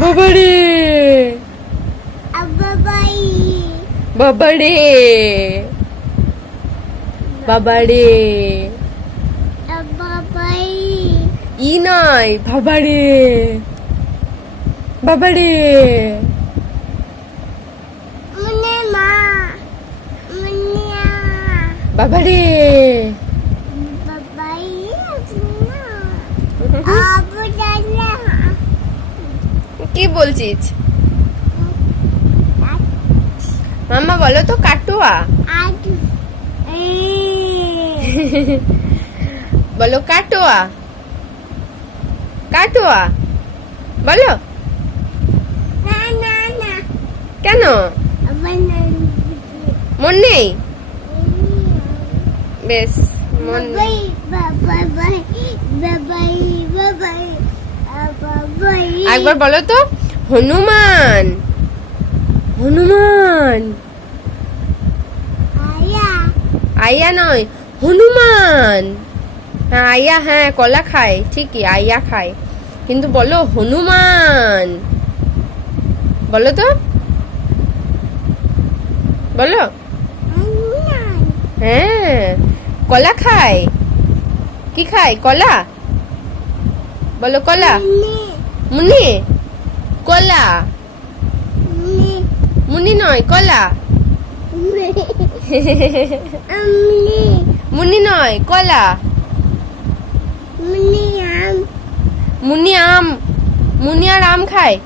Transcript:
বাবারে বাবারে বাবারে ই নয় বাবারে বাবারে বাবারে কি বলছিস মাম্মা বলো তো কাটুয়া বলো কাটুয়া কাটুয়া বলো কেন মন নেই বেশ মন একবার বলো তো হনুমান হনুমান আয়া নয় হনুমান হ্যাঁ আয়া হ্যাঁ কলা খায় ঠিকই আয়া খায় কিন্তু বলো হনুমান বলো তো বলো হ্যাঁ কলা খায় কি খায় কলা বলো কলা মুনি কলা মুনি নয় কলা মুনি নয় কলা মুনি আম মুনি আর আম খায়